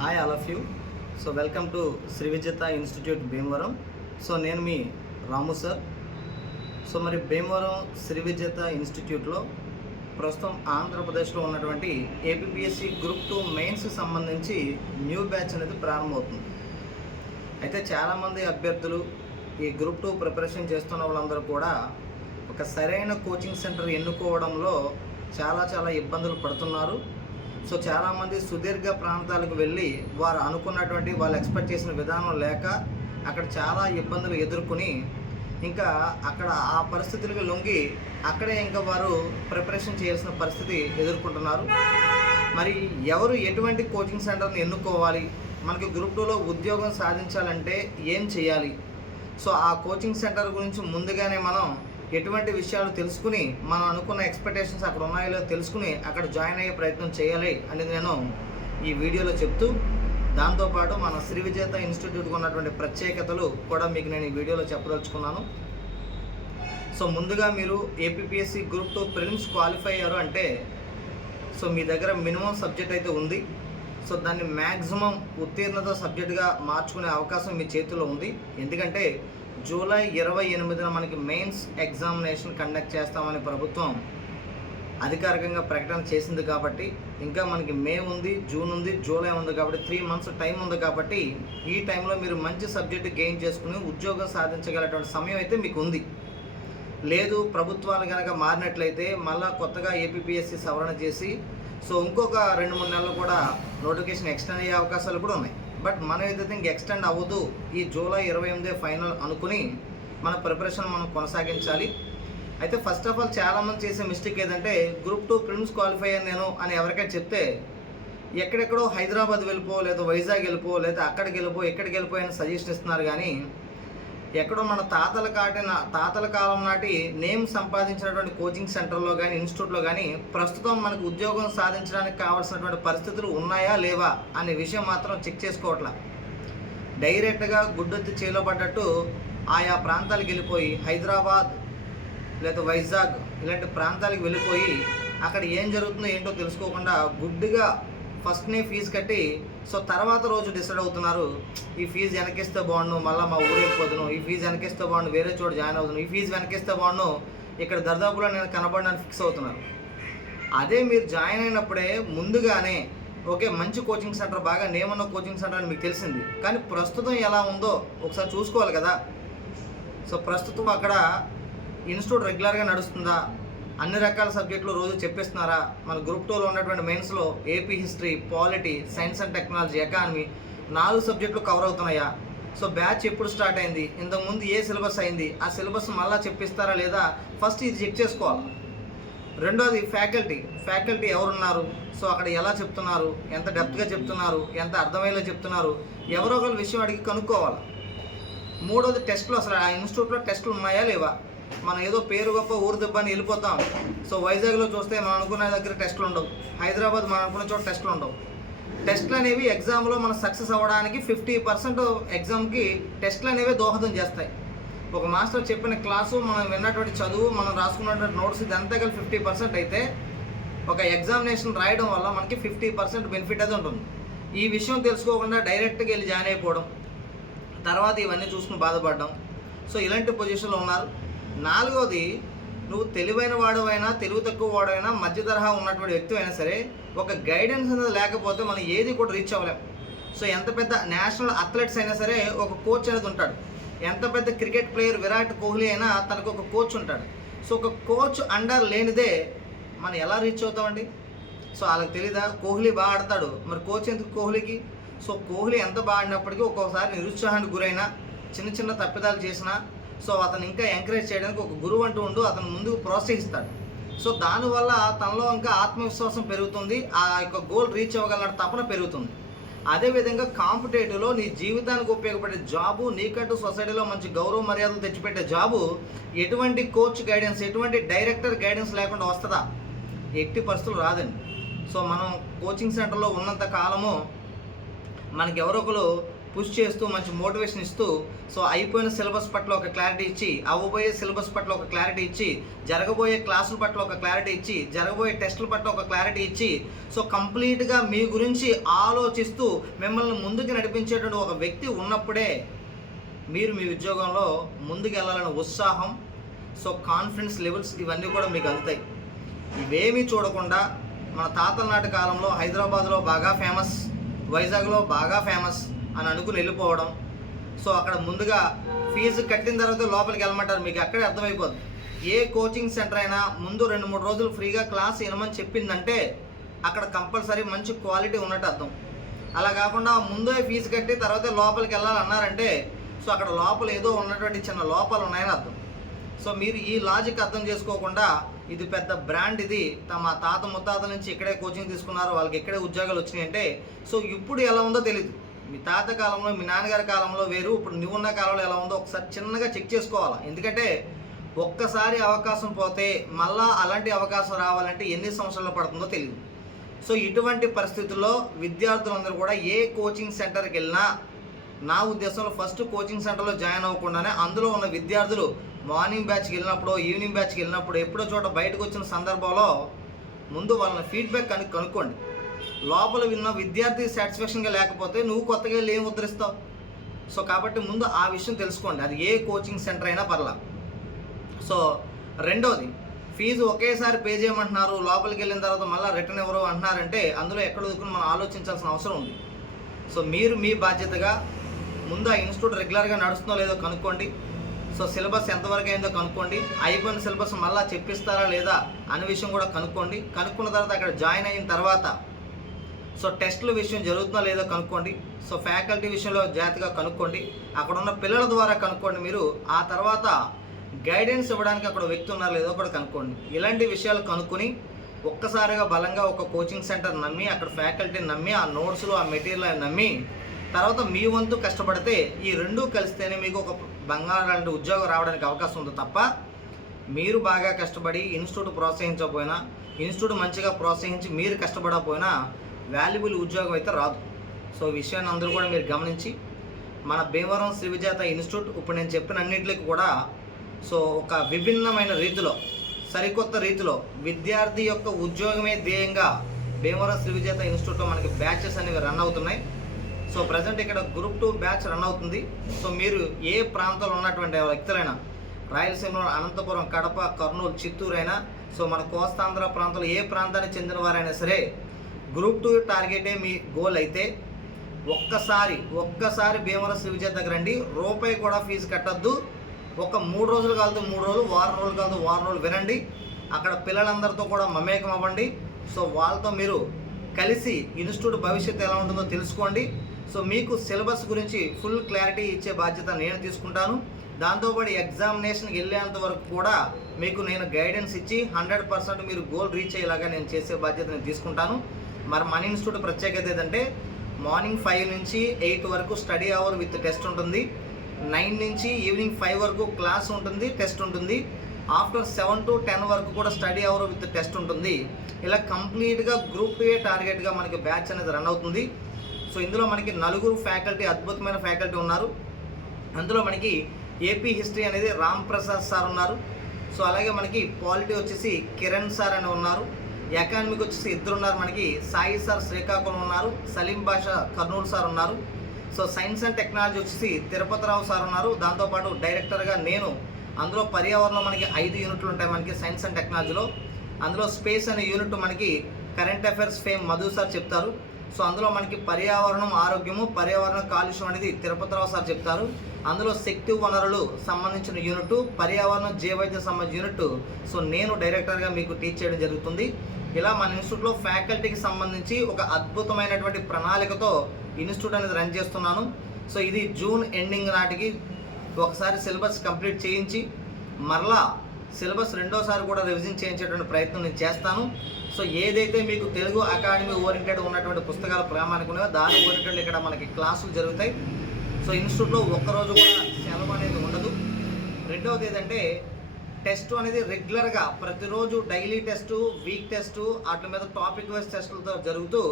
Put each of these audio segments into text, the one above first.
Hi all of you. So welcome to Shri Vijetha institute Bhimavaram. So నేను మీ రాము sir. So మరి భీమవరం శ్రీ విజేత ఇన్స్టిట్యూట్లో ప్రస్తుతం ఆంధ్రప్రదేశ్లో ఉన్నటువంటి ఏపీపీఎస్సీ గ్రూప్ 2 మెయిన్స్ సంబంధించి న్యూ బ్యాచ్ అనేది ప్రారంభమవుతుంది. అయితే చాలామంది అభ్యర్థులు ఈ గ్రూప్ 2 ప్రిపరేషన్ చేస్తున్న వాళ్ళందరూ కూడా ఒక సరైన కోచింగ్ సెంటర్ ఎన్నుకోవడంలో చాలా ఇబ్బందులు పడుతున్నారు. సో చాలామంది సుదీర్ఘ ప్రాంతాలకు వెళ్ళి వారు అనుకున్నటువంటి వాళ్ళు ఎక్స్పెక్ట్ చేసిన విధానం లేక అక్కడ చాలా ఇబ్బందులు ఎదుర్కొని ఇంకా అక్కడ ఆ పరిస్థితులకు లొంగి అక్కడే ఇంకా వారు ప్రిపరేషన్ చేయాల్సిన పరిస్థితి ఎదుర్కొంటున్నారు. మరి ఎవరు ఎటువంటి కోచింగ్ సెంటర్ని ఎన్నుకోవాలి, మనకి గ్రూప్ 2లో ఉద్యోగం సాధించాలంటే ఏం చేయాలి, సో ఆ కోచింగ్ సెంటర్ గురించి ముందుగానే మనం ఎటువంటి విషయాలు తెలుసుకుని మనం అనుకున్న ఎక్స్పెక్టేషన్స్ అక్కడ ఉన్నాయో తెలుసుకుని అక్కడ జాయిన్ అయ్యే ప్రయత్నం చేయాలి అనేది నేను ఈ వీడియోలో చెప్తూ, దాంతోపాటు మన శ్రీ విజేత ఇన్స్టిట్యూట్కి ఉన్నటువంటి ప్రత్యేకతలు కూడా మీకు నేను ఈ వీడియోలో చెప్పదలుచుకున్నాను. సో ముందుగా మీరు ఏపీపీఎస్సీ గ్రూప్ 2 ప్రిలిమ్స్ క్వాలిఫై అయ్యారు అంటే సో మీ దగ్గర మినిమం సబ్జెక్ట్ అయితే ఉంది. సో దాన్ని మ్యాక్సిమం ఉత్తీర్ణత సబ్జెక్టుగా మార్చుకునే అవకాశం మీ చేతిలో ఉంది. ఎందుకంటే జూలై 28న మనకి మెయిన్స్ ఎగ్జామినేషన్ కండక్ట్ చేస్తామని ప్రభుత్వం అధికారికంగా ప్రకటన చేసింది. కాబట్టి ఇంకా మనకి మే ఉంది, జూన్ ఉంది, జూలై ఉంది, కాబట్టి 3 months టైం ఉంది. కాబట్టి ఈ టైంలో మీరు మంచి సబ్జెక్టు గెయిన్ చేసుకుని ఉద్యోగం సాధించగలటువంటి సమయం అయితే మీకు ఉంది. లేదు ప్రభుత్వాలు కనుక మారినట్లయితే మళ్ళీ కొత్తగా ఏపీపీఎస్సీ సవరణ చేసి సో ఇంకొక 2-3 నెలలు కూడా నోటిఫికేషన్ ఎక్స్టెండ్ అయ్యే అవకాశాలు కూడా ఉన్నాయి. బట్ మనం ఏదైతే ఇంక ఎక్స్టెండ్ అవ్వదు, ఈ జూలై 28 ఫైనల్ అనుకుని మన ప్రిపరేషన్ మనం కొనసాగించాలి. అయితే ఫస్ట్ ఆఫ్ ఆల్ చాలామంది చేసే మిస్టేక్ ఏదంటే గ్రూప్ 2 ప్రిలిమ్స్ క్వాలిఫై అయ్యాను నేను అని ఎవరికైనా చెప్తే ఎక్కడెక్కడో హైదరాబాద్ వెళ్ళిపో, లేదా వైజాగ్ వెళ్ళిపో, లేదా అక్కడికి వెళ్ళిపో, ఎక్కడికి వెళ్ళిపో అని సజెషన్ ఇస్తున్నారు. కానీ ఎక్కడో మన తాతల కాలం నాటి నేమ్ సంపాదించినటువంటి కోచింగ్ సెంటర్లో కానీ ఇన్స్టిట్యూట్లో కానీ ప్రస్తుతం మనకు ఉద్యోగం సాధించడానికి కావాల్సినటువంటి పరిస్థితులు ఉన్నాయా లేవా అనే విషయం మాత్రం చెక్ చేసుకోవట్లా. డైరెక్ట్గా గుడ్డొత్తి చేలో పడ్డట్టు ఆయా ప్రాంతాలకు వెళ్ళిపోయి హైదరాబాద్ లేదా వైజాగ్ ఇలాంటి ప్రాంతాలకు వెళ్ళిపోయి అక్కడ ఏం జరుగుతుందో ఏంటో తెలుసుకోకుండా గుడ్డిగా ఫస్ట్నే ఫీజు కట్టి సో తర్వాత రోజు డిసైడ్ అవుతున్నారు, ఈ ఫీజు వెనకిస్తే బాగుండు, మళ్ళీ మా ఊరు వెళ్ళిపోదును, ఈ ఫీజు వెనకిస్తే బాగుండు, వేరే చోటు జాయిన్ అవుతున్నాను, ఈ ఫీజు వెనకిస్తే బాగుండు, ఇక్కడ దర్దాపులో నేను కనబడడానికి ఫిక్స్ అవుతున్నారు. అదే మీరు జాయిన్ అయినప్పుడే ముందుగానే ఓకే మంచి కోచింగ్ సెంటర్, బాగా నేమ్ ఉన్న కోచింగ్ సెంటర్ అని మీకు తెలిసింది, కానీ ప్రస్తుతం ఎలా ఉందో ఒకసారి చూసుకోవాలి కదా. సో ప్రస్తుతం అక్కడ ఇన్స్టిట్యూట్ రెగ్యులర్గా నడుస్తుందా, అన్ని రకాల సబ్జెక్టులు రోజు చెప్పిస్తున్నారా, మన గ్రూప్ 2లో ఉన్నటువంటి మెయిన్స్లో AP history, polity, science and technology, economy 4 సబ్జెక్టులు కవర్ అవుతున్నాయా, సో బ్యాచ్ ఎప్పుడు స్టార్ట్ అయింది, ఇంతకుముందు ఏ సిలబస్ అయింది, ఆ సిలబస్ మళ్ళీ చెప్పిస్తారా లేదా, ఫస్ట్ ఇది చెక్ చేసుకోవాలి. రెండోది ఫ్యాకల్టీ ఎవరున్నారు, సో అక్కడ ఎలా చెప్తున్నారు, ఎంత డెప్త్గా చెప్తున్నారు, ఎంత అర్థమయ్యేలా చెప్తున్నారు, ఎవరో ఒకరి విషయం అడిగి కనుక్కోవాలి. మూడోది టెస్టులు, అసలు ఆ ఇన్స్టిట్యూట్లో టెస్టులు ఉన్నాయా లేవా. మనం ఏదో పేరు గొప్ప ఊరు దెబ్బ అని వెళ్ళిపోతాం. సో వైజాగ్లో చూస్తే మనం అనుకున్న దగ్గర టెస్టులు ఉండవు, హైదరాబాద్ మనం అనుకున్న చోట టెస్టులు ఉండవు. టెస్టులు అనేవి ఎగ్జామ్లో మనం సక్సెస్ అవ్వడానికి 50% ఎగ్జామ్కి టెస్టులు అనేవి దోహదం చేస్తాయి. ఒక మాస్టర్ చెప్పిన క్లాసు, మనం విన్నటువంటి చదువు, మనం రాసుకున్నటువంటి నోట్స్ ఇదంతా కలిసి 50% అయితే ఒక ఎగ్జామినేషన్ రాయడం వల్ల మనకి 50% బెనిఫిట్ అది ఉంటుంది. ఈ విషయం తెలుసుకోకుండా డైరెక్ట్గా వెళ్ళి జాయిన్ అయిపోవడం, తర్వాత ఇవన్నీ చూసుకుని బాధపడడం, సో ఇలాంటి పొజిషన్లో ఉన్నారు. నాలుగోది, నువ్వు తెలివైన వాడవైనా తెలివి తక్కువ వాడవైనా మధ్య తరహా ఉన్నటువంటి వ్యక్తి అయినా సరే ఒక గైడెన్స్ అనేది లేకపోతే మనం ఏది కూడా రీచ్ అవ్వలేం. సో ఎంత పెద్ద నేషనల్ అథ్లెట్స్ అయినా సరే ఒక కోచ్ అనేది ఉంటాడు. ఎంత పెద్ద క్రికెట్ ప్లేయర్ విరాట్ కోహ్లీ అయినా తనకు ఒక కోచ్ ఉంటాడు. సో ఒక కోచ్ అండర్ లేనిదే మనం ఎలా రీచ్ అవుతామండి. సో వాళ్ళకి తెలీదా, కోహ్లీ బాగా ఆడతాడు, మరి కోచ్ ఎందుకు కోహ్లీకి. సో కోహ్లీ ఎంత బాగా ఆడినప్పటికీ ఒక్కొక్కసారి నిరుత్సాహానికి గురైనా, చిన్న తప్పిదాలు చేసినా సో అతను ఇంకా ఎంకరేజ్ చేయడానికి ఒక గురువు అంటూ ఉండు అతను ముందుకు ప్రోత్సహిస్తాడు. సో దానివల్ల తనలో ఇంకా ఆత్మవిశ్వాసం పెరుగుతుంది, ఆ యొక్క గోల్ రీచ్ అవ్వగలన తపన పెరుగుతుంది. అదేవిధంగా కాంపిటేటివ్లో నీ జీవితానికి ఉపయోగపడే జాబు, నీకంటూ సొసైటీలో మంచి గౌరవ మర్యాదలు తెచ్చిపెట్టే జాబు ఎటువంటి కోచ్ గైడెన్స్, ఎటువంటి డైరెక్టర్ గైడెన్స్ లేకుండా వస్తుందా, ఎట్టి పరిస్థితులు రాదండి. సో మనం కోచింగ్ సెంటర్లో ఉన్నంత కాలము మనకి ఎవరొకరు పుష్ చేస్తూ మంచి మోటివేషన్ ఇస్తూ సో అయిపోయిన సిలబస్ పట్ల ఒక క్లారిటీ ఇచ్చి, అవ్వబోయే సిలబస్ పట్ల ఒక క్లారిటీ ఇచ్చి, జరగబోయే క్లాసుల పట్ల ఒక క్లారిటీ ఇచ్చి, జరగబోయే టెస్టుల పట్ల ఒక క్లారిటీ ఇచ్చి, సో కంప్లీట్గా మీ గురించి ఆలోచిస్తూ మిమ్మల్ని ముందుకు నడిపించేటువంటి ఒక వ్యక్తి ఉన్నప్పుడే మీరు మీ ఉద్యోగంలో ముందుకు వెళ్ళాలనే ఉత్సాహం, సో కాన్ఫిడెన్స్ లెవెల్స్ ఇవన్నీ కూడా మీకు అందుతాయి. ఇవేమీ చూడకుండా మన తాతల నాటి కాలంలో హైదరాబాద్లో బాగా ఫేమస్, వైజాగ్లో బాగా ఫేమస్ అని అనుకుని వెళ్ళిపోవడం, సో అక్కడ ముందుగా ఫీజు కట్టిన తర్వాత లోపలికి వెళ్ళమంటారు. మీకు అక్కడే అర్థమైపోద్ది. ఏ కోచింగ్ సెంటర్ అయినా ముందు 2-3 రోజులు ఫ్రీగా క్లాస్ వినమని చెప్పిందంటే అక్కడ కంపల్సరీ మంచి క్వాలిటీ ఉన్నట్టు అర్థం. అలా కాకుండా ముందే ఫీజు కట్టి తర్వాత లోపలికి వెళ్ళాలన్నారంటే సో అక్కడ లోపల ఏదో ఉన్నటువంటి చిన్న లోపాలు ఉన్నాయని అర్థం. సో మీరు ఈ లాజిక్ అర్థం చేసుకోకుండా ఇది పెద్ద బ్రాండ్, ఇది మా తాత ముత్తాతల నుంచి ఇక్కడే కోచింగ్ తీసుకున్నారు, వాళ్ళకి ఇక్కడే ఉద్యోగాలు వచ్చినాయి అంటే సో ఇప్పుడు ఎలా ఉందో తెలియదు. మీ తాత కాలంలో మీ నాన్నగారి కాలంలో వేరు, ఇప్పుడు నువ్వు ఉన్న కాలంలో ఎలా ఉందో ఒకసారి చిన్నగా చెక్ చేసుకోవాలి. ఎందుకంటే ఒక్కసారి అవకాశం పోతే మళ్ళా అలాంటి అవకాశం రావాలంటే ఎన్ని సంవత్సరాలు పడుతుందో తెలియదు. సో ఇటువంటి పరిస్థితుల్లో విద్యార్థులందరూ కూడా ఏ కోచింగ్ సెంటర్కి వెళ్ళినా నా ఉద్దేశంలో ఫస్ట్ కోచింగ్ సెంటర్లో జాయిన్ అవ్వకుండానే అందులో ఉన్న విద్యార్థులు మార్నింగ్ బ్యాచ్కి వెళ్ళినప్పుడు, ఈవినింగ్ బ్యాచ్కి వెళ్ళినప్పుడు ఎప్పుడో చోట బయటకు వచ్చిన సందర్భంలో ముందు వాళ్ళని ఫీడ్బ్యాక్ కనుక్కోండి. లోపల విన్న విద్యార్థి సాటిస్ఫాక్షన్గా లేకపోతే నువ్వు కొత్తగా వెళ్ళి ఏం ఉద్ధరిస్తావు? సో కాబట్టి ముందు ఆ విషయం తెలుసుకోండి. అది ఏ కోచింగ్ సెంటర్ అయినా పర్లా. సో రెండోది, ఫీజు ఒకేసారి పే చేయమంటున్నారు, లోపలికి వెళ్ళిన తర్వాత మళ్ళీ రిటర్న్ ఎవరు అంటున్నారంటే అందులో ఎక్కడ దొరుకుని మనం ఆలోచించాల్సిన అవసరం ఉంది. సో మీరు మీ బాధ్యతగా ముందు ఆ ఇన్స్టిట్యూట్ రెగ్యులర్గా నడుస్తుందో లేదో కనుక్కోండి. సో సిలబస్ ఎంతవరకు అయిందో కనుక్కోండి. అయిపోయిన సిలబస్ మళ్ళీ చెప్పిస్తారా లేదా అనే విషయం కూడా కనుక్కోండి. కనుక్కున్న తర్వాత అక్కడ జాయిన్ అయిన తర్వాత సో టెస్టుల విషయం జరుగుతుందో లేదో కనుక్కోండి. సో ఫ్యాకల్టీ విషయంలో జాగ్రత్తగా కనుక్కోండి. అక్కడ ఉన్న పిల్లల ద్వారా కనుక్కోండి. మీరు ఆ తర్వాత గైడెన్స్ ఇవ్వడానికి అక్కడ వ్యక్తి ఉన్నారో లేదో కూడా కనుక్కోండి. ఇలాంటి విషయాలు కనుక్కొని ఒక్కసారిగా బలంగా ఒక కోచింగ్ సెంటర్ నమ్మి, అక్కడ ఫ్యాకల్టీని నమ్మి, ఆ నోట్స్లు ఆ మెటీరియల్ నమ్మి తర్వాత మీ వంతు కష్టపడితే ఈ రెండూ కలిస్తేనే మీకు ఒక బంగారం లాంటి ఉద్యోగం రావడానికి అవకాశం ఉంది. తప్ప మీరు బాగా కష్టపడి ఇన్స్టిట్యూట్ ప్రోత్సహించకపోయినా, ఇన్స్టిట్యూట్ మంచిగా ప్రోత్సహించి మీరు కష్టపడకపోయినా వాల్యుబుల్ ఉద్యోగం అయితే రాదు. సో ఈ విషయాన్ని అందరూ కూడా మీరు గమనించి మన భీమవరం శ్రీ విజేత ఇన్స్టిట్యూట్ ఇప్పుడు నేను చెప్పిన అన్నింటికి కూడా సో ఒక విభిన్నమైన రీతిలో, సరికొత్త రీతిలో విద్యార్థి యొక్క ఉద్యోగమే ధ్యేయంగా భీమవరం శ్రీ విజేత ఇన్స్టిట్యూట్లో మనకి బ్యాచెస్ అనేవి రన్ అవుతున్నాయి. సో ప్రజెంట్ ఇక్కడ గ్రూప్ 2 బ్యాచ్ రన్ అవుతుంది. సో మీరు ఏ ప్రాంతంలో ఉన్నటువంటి వ్యక్తులైనా, రాయలసీమలో అనంతపురం, కడప, కర్నూలు, చిత్తూరు అయినా, సో మన కోస్తాంధ్ర ప్రాంతంలో ఏ ప్రాంతానికి చెందిన వారైనా సరే గ్రూప్ 2 టార్గెటే మీ గోల్ అయితే ఒక్కసారి భీమవరం శ్రీ విజేత దగ్గర రండి. రూపాయి కూడా ఫీజు కట్టద్దు. ఒక 3 రోజులు కాదు 3 రోజులు, వారం రోజులు కాదు వారం రోజులు వినండి. అక్కడ పిల్లలందరితో కూడా మమేకం అవ్వండి. సో వాళ్ళతో మీరు కలిసి ఇన్స్టిట్యూట్ భవిష్యత్తు ఎలా ఉంటుందో తెలుసుకోండి. సో మీకు సిలబస్ గురించి ఫుల్ క్లారిటీ ఇచ్చే బాధ్యత నేను తీసుకుంటాను. దాంతోపాటు ఎగ్జామినేషన్కి వెళ్ళేంత వరకు కూడా మీకు నేను గైడెన్స్ ఇచ్చి 100% మీరు గోల్ రీచ్ అయ్యేలాగా నేను చేసే బాధ్యత నేను తీసుకుంటాను. మరి మన ఇన్స్టిట్యూట్ ప్రత్యేకత ఏంటంటే మార్నింగ్ 5 నుంచి 8 వరకు స్టడీ అవర్ విత్ టెస్ట్ ఉంటుంది. 9 నుంచి ఈవినింగ్ 5 వరకు క్లాస్ ఉంటుంది, టెస్ట్ ఉంటుంది. ఆఫ్టర్ 7 to 10 వరకు కూడా స్టడీ అవర్ విత్ టెస్ట్ ఉంటుంది. ఇలా కంప్లీట్గా గ్రూప్ 2 టార్గెట్గా మనకి బ్యాచ్ అనేది రన్ అవుతుంది. సో ఇందులో మనకి 4 ఫ్యాకల్టీ, అద్భుతమైన ఫ్యాకల్టీ ఉన్నారు. అందులో మనకి ఏపీ హిస్టరీ అనేది రామ్ ప్రసాద్ సార్ ఉన్నారు. సో అలాగే మనకి పాలిటీ వచ్చేసి కిరణ్ సార్ అని ఉన్నారు. ఎకానమిక్ వచ్చేసి 2 ఉన్నారు. మనకి సాయి సార్ శ్రీకాకుళం ఉన్నారు. సలీం బాషా కర్నూలు సార్ ఉన్నారు. సో సైన్స్ అండ్ టెక్నాలజీ వచ్చేసి తిరుపతిరావు సార్ ఉన్నారు. దాంతోపాటు డైరెక్టర్గా నేను, అందులో పర్యావరణంలో మనకి 5 యూనిట్లు ఉంటాయి మనకి సైన్స్ అండ్ టెక్నాలజీలో. అందులో స్పేస్ అనే యూనిట్ మనకి current affairs fame Madhu sir చెప్తారు. సో అందులో మనకి పర్యావరణం, ఆరోగ్యము, పర్యావరణ కాలుష్యం అనేది తిరుపతిరావు సార్ చెప్తారు. అందులో శక్తి వనరులు సంబంధించిన యూనిట్, పర్యావరణం జీవవైద్య సంబంధించిన యూనిట్ సో నేను డైరెక్టర్గా మీకు టీచ్ చేయడం జరుగుతుంది. ఇలా మన ఇన్స్టిట్యూట్లో ఫ్యాకల్టీకి సంబంధించి ఒక అద్భుతమైనటువంటి ప్రణాళికతో ఇన్స్టిట్యూట్ అనేది రన్ చేస్తున్నాను. సో ఇది జూన్ ఎండింగ్ నాటికి ఒకసారి సిలబస్ కంప్లీట్ చేయించి మరలా సిలబస్ రెండోసారి కూడా రివిజన్ చేయించేటువంటి ప్రయత్నం నేను చేస్తాను. సో ఏదైతే మీకు తెలుగు అకాడమీ ఓరియంటెడ్ ఉన్నటువంటి పుస్తకాలు ప్రామాణికంగా దాని ఓరియంటెడ్ ఇక్కడ మనకి క్లాసులు జరుగుతాయి. సో ఇన్స్టిట్యూట్లో ఒక్కరోజు కూడా సెలవు అనేది ఉండదు. రెండవది ఏంటంటే టెస్ట్ అనేది రెగ్యులర్గా ప్రతిరోజు డైలీ టెస్టు, వీక్ టెస్టు, వాటి మీద టాపిక్ వైజ్ టెస్టులతో జరుగుతూ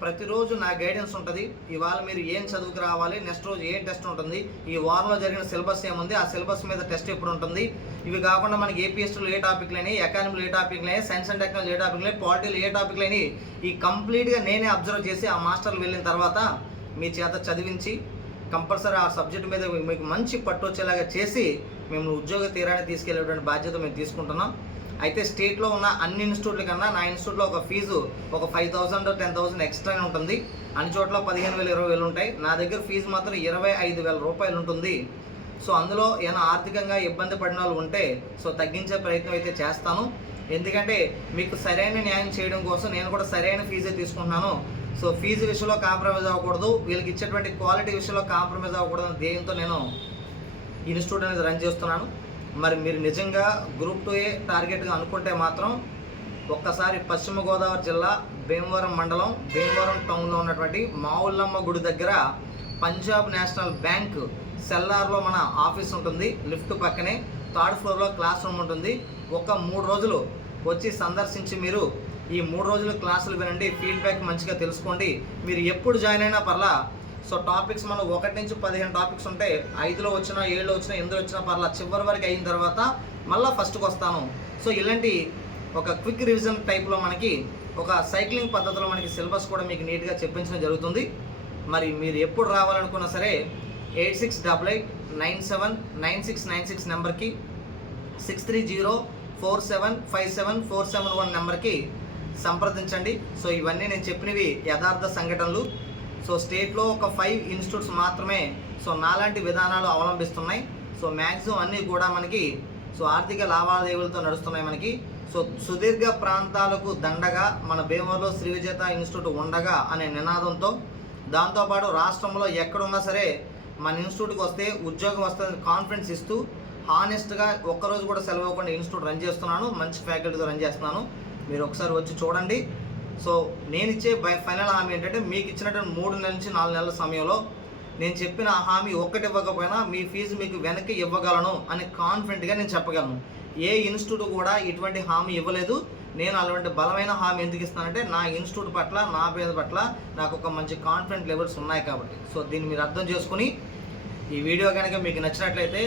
ప్రతిరోజు నా గైడెన్స్ ఉంటుంది. ఇవాళ మీరు ఏం చదువుకు రావాలి, నెక్స్ట్ రోజు ఏం టెస్ట్ ఉంటుంది, ఈ వారంలో జరిగిన సిలబస్ ఏముంది, ఆ సిలబస్ మీద టెస్ట్ ఎప్పుడు ఉంటుంది, ఇవి కాకుండా మనకి ఏపీఎస్టీలో ఏ టాపిక్లని, ఎకానమీలో ఏ టాపిక్లని, సైన్స్ అండ్ టెక్నాలజీ ఏ టాపిక్లని, పాలిటీలో ఏ టాపిక్లని, ఈ కంప్లీట్గా నేనే అబ్జర్వ్ చేసి ఆ మాస్టర్లు వెళ్ళిన తర్వాత మీ చేత చదివించి కంపల్సరీ ఆ సబ్జెక్ట్ మీద మీకు మంచి పట్టు వచ్చేలాగా చేసి మేము ఉద్యోగ తీరాన్ని తీసుకెళ్లేటువంటి బాధ్యత మేము తీసుకుంటున్నాం. అయితే స్టేట్లో ఉన్న అన్ని ఇన్స్టిట్యూట్ల కన్నా నా ఇన్స్టిట్యూట్లో ఒక ఫీజు ఒక 5,000 10,000 ఎక్స్ట్రానే ఉంటుంది. అన్ని చోట్ల 15,000 20,000 ఉంటాయి. నా దగ్గర ఫీజు మాత్రం 25,000 రూపాయలు ఉంటుంది. సో అందులో ఏమైనా ఆర్థికంగా ఇబ్బంది పడిన వాళ్ళు ఉంటే సో తగ్గించే ప్రయత్నం అయితే చేస్తాను. ఎందుకంటే మీకు సరైన న్యాయం చేయడం కోసం నేను కూడా సరైన ఫీజే తీసుకుంటున్నాను. సో ఫీజు విషయంలో కాంప్రమైజ్ అవ్వకూడదు, వీళ్ళకి ఇచ్చేటువంటి క్వాలిటీ విషయంలో కాంప్రమైజ్ అవ్వకూడదు అనే ధ్యేయంతో నేను ఇన్స్టిట్యూట్ అనేది రన్ చేస్తున్నాను. మరి మీరు నిజంగా గ్రూప్ 2A టార్గెట్గా అనుకుంటే మాత్రం ఒక్కసారి పశ్చిమ గోదావరి జిల్లా భీమవరం మండలం భీమవరం టౌన్లో ఉన్నటువంటి మావుల్లమ్మ గుడి దగ్గర పంజాబ్ నేషనల్ బ్యాంక్ సెల్లార్లో మన ఆఫీస్ ఉంటుంది. లిఫ్ట్ పక్కనే 3rd ఫ్లోర్లో క్లాస్ రూమ్ ఉంటుంది. ఒక 3 రోజులు వచ్చి సందర్శించి మీరు ఈ 3 రోజులు క్లాసులు వినండి, ఫీడ్బ్యాక్ మంచిగా తెలుసుకోండి. మీరు ఎప్పుడు జాయిన్ అయినా పర్లా. సో టాపిక్స్ మనం 1 నుంచి 15 టాపిక్స్ ఉంటాయి. 5లో వచ్చినా 7లో వచ్చినా 8లో వచ్చినా పర్లా. చివరి వరకు అయిన తర్వాత మళ్ళీ ఫస్ట్కి వస్తాను. సో ఇలాంటి ఒక క్విక్ రివిజన్ టైప్లో మనకి ఒక సైక్లింగ్ పద్ధతిలో మనకి సిలబస్ కూడా మీకు నీట్గా చెప్పించడం జరుగుతుంది. మరి మీరు ఎప్పుడు రావాలనుకున్నా సరే 8688979696 నెంబర్కి 6304757471 నెంబర్కి సంప్రదించండి. సో ఇవన్నీ నేను చెప్పినవి యథార్థ సంఘటనలు. సో స్టేట్లో ఒక 5 ఇన్స్టిట్యూట్స్ మాత్రమే సో నాలాంటి విధానాలు అవలంబిస్తున్నాయి. సో మ్యాక్సిమం అన్నీ కూడా మనకి సో ఆర్థిక లావాదేవీలతో నడుస్తున్నాయి మనకి. సో సుదీర్ఘ ప్రాంతాలకు దండగా మన భీమవరంలో శ్రీ విజేత ఇన్స్టిట్యూట్ ఉండగా అనే నినాదంతో, దాంతోపాటు రాష్ట్రంలో ఎక్కడున్నా సరే మన ఇన్స్టిట్యూట్కి వస్తే ఉద్యోగం వస్తుందని కాన్ఫిడెన్స్ ఇస్తూ హానెస్ట్గా ఒక్కరోజు కూడా సెలవు ఇవ్వకుండా ఇన్స్టిట్యూట్ రన్ చేస్తున్నాను. మంచి ఫ్యాకల్టీతో రన్ చేస్తున్నాను. మీరు ఒకసారి వచ్చి చూడండి. సో నేను ఇచ్చే ఫైనల్ హామీ ఏంటంటే మీకు ఇచ్చినటువంటి 3 నెలల నుంచి 4 నెలల సమయంలో నేను చెప్పిన హామీ ఒక్కటి ఇవ్వకపోయినా మీ ఫీజు మీకు వెనక్కి ఇవ్వగలను అని కాన్ఫిడెంట్గా నేను చెప్పగలను. ఏ ఇన్స్టిట్యూట్ కూడా ఇటువంటి హామీ ఇవ్వలేదు. నేను అలాంటి బలమైన హామీ ఎందుకు ఇస్తానంటే నా ఇన్స్టిట్యూట్ పట్ల, నా పేరు పట్ల నాకు ఒక మంచి కాన్ఫిడెంట్ లెవెల్స్ ఉన్నాయి కాబట్టి. సో దీన్ని మీరు అర్థం చేసుకుని ఈ వీడియో కనుక మీకు నచ్చినట్లయితే